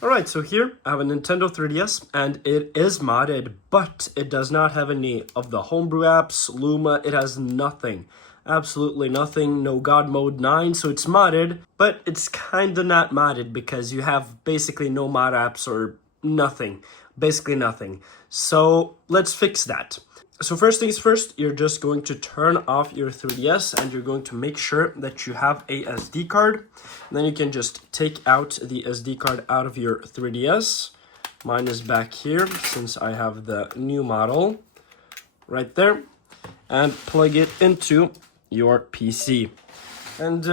Alright, so here I have a Nintendo 3DS and it is modded, but it does not have any of the Homebrew apps, Luma, it has nothing. Absolutely nothing, no God Mode 9, so it's modded, but it's kinda not modded because you have basically no mod apps or nothing. Basically nothing. So let's fix that. So first things first, you're just going to turn off your 3DS and you're going to make sure that you have a SD card. And then you can just take out the SD card out of your 3DS. Mine is back here since I have the new model right there. And plug it into your PC. And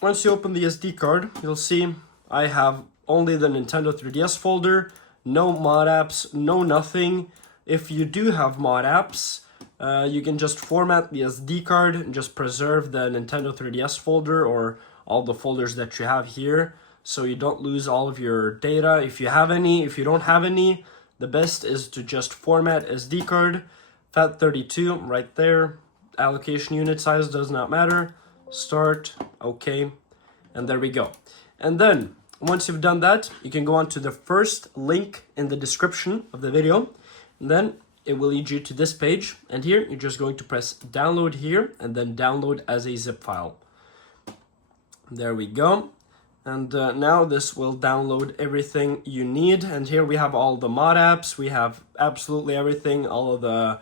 once you open the SD card, you'll see I have only the Nintendo 3DS folder, no mod apps, no nothing. If you do have mod apps, you can just format the SD card and just preserve the Nintendo 3DS folder or all the folders that you have here so you don't lose all of your data. If you have any, if you don't have any, the best is to just format SD card, FAT32 right there, allocation unit size does not matter, start, okay, and there we go. And then, once you've done that, you can go on to the first link in the description of the video. And then it will lead you to this page, and here you're just going to press download here and then download as a zip file. There we go. And now this will download everything you need, and here we have all the mod apps, we have absolutely everything, all of the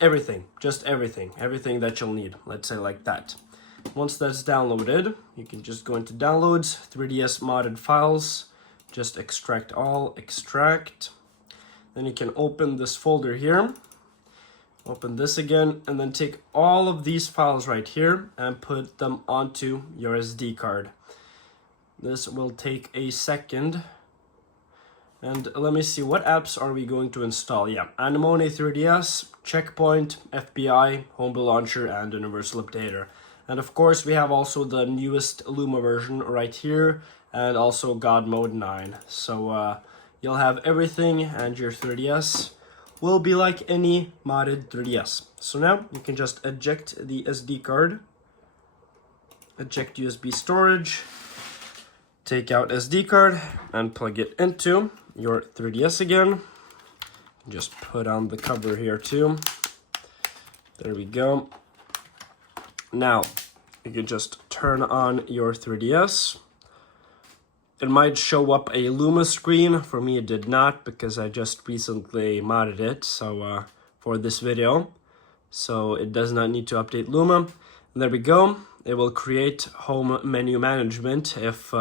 everything that you'll need, let's say like that. Once that's downloaded, you can just go into downloads, 3DS modded files, just extract all, extract. Then you can open this folder here, open this again, and then take all of these files right here and put them onto your SD card. This will take a second. And let me see, what apps are we going to install? Yeah, Anemone 3DS, Checkpoint, FBI, Homebrew Launcher, and Universal Updater. And of course, we have also the newest Luma version right here, and also God Mode 9. So, you'll have everything, and your 3DS will be like any modded 3DS. So now you can just eject the SD card, eject USB storage, take out SD card, and plug it into your 3DS again. Just put on the cover here too. There we go. Now you can just turn on your 3DS. It might show up a Luma screen. For me, it did not because I just recently modded it for this video. So it does not need to update Luma. And there we go. It will create home menu management if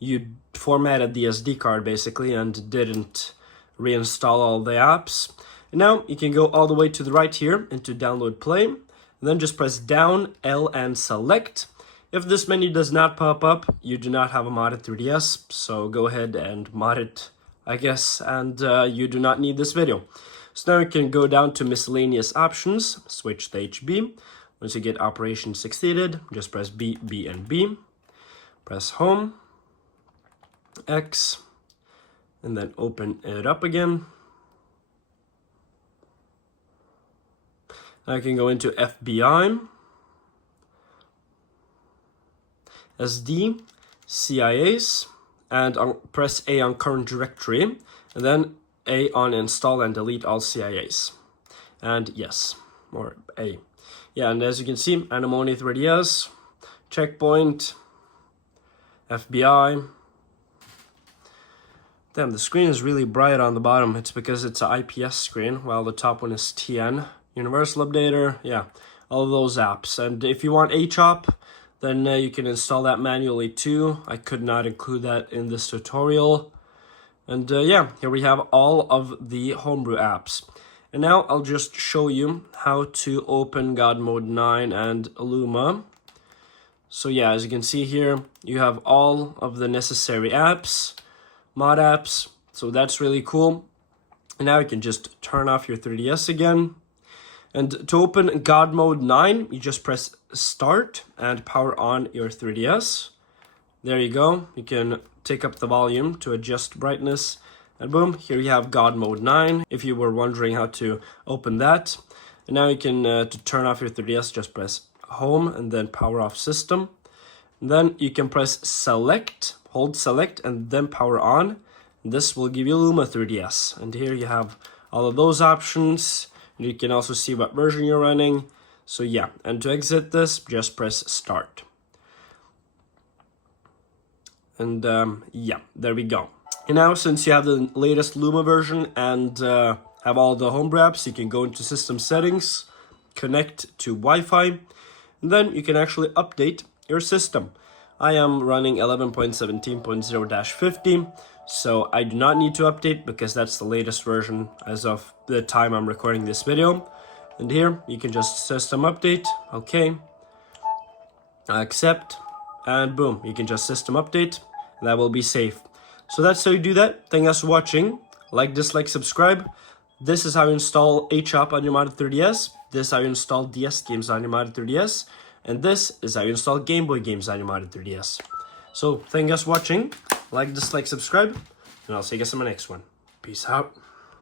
you formatted the SD card basically and didn't reinstall all the apps. And now you can go all the way to the right here into download play. And then just press down, L, and select. If this menu does not pop up, you do not have a modded 3DS, so go ahead and mod it, I guess, and you do not need this video. So now you can go down to miscellaneous options, switch to HB. Once you get operation succeeded, just press B, B, and B. Press home, X, and then open it up again. Now I can go into FBI, SD, CIAs, and press A on current directory, and then A on install and delete all CIAs. And yes, or A. Yeah, and as you can see, Anemone 3DS, Checkpoint, FBI. Damn, the screen is really bright on the bottom. It's because it's an IPS screen, while the top one is TN. Universal Updater, yeah, all of those apps. And if you want HOP, then you can install that manually too. I could not include that in this tutorial. And yeah, here we have all of the Homebrew apps. And now I'll just show you how to open God Mode 9 and Luma. So yeah, as you can see here, you have all of the necessary apps, mod apps, so that's really cool. And now you can just turn off your 3DS again. And to open God Mode 9, you just press Start and power on your 3DS. There you go. You can take up the volume to adjust brightness. And boom, here you have God Mode 9, if you were wondering how to open that. And now you can, to turn off your 3DS, just press Home and then Power Off System. And then you can press Select, hold select and then power on. This will give you Luma 3DS. And here you have all of those options. You can also see what version you're running. So yeah, and to exit this, just press start. And yeah, there we go. And now, since you have the latest Luma version and have all the Homebrew apps, you can go into system settings, connect to Wi-Fi, and then you can actually update your system. I am running 11.17.0-50, so I do not need to update because that's the latest version as of the time I'm recording this video. And here you can just system update, okay, accept, and boom, you can just system update, and that will be safe. So that's how you do that. Thank you guys for watching. Like, dislike, subscribe. This is how you install HOP on your modded 3DS. This is how you install DS games on your modded 3DS. And this is how you install Game Boy games on your modded 3DS. So thank you guys for watching. Like, dislike, subscribe. And I'll see you guys in my next one. Peace out.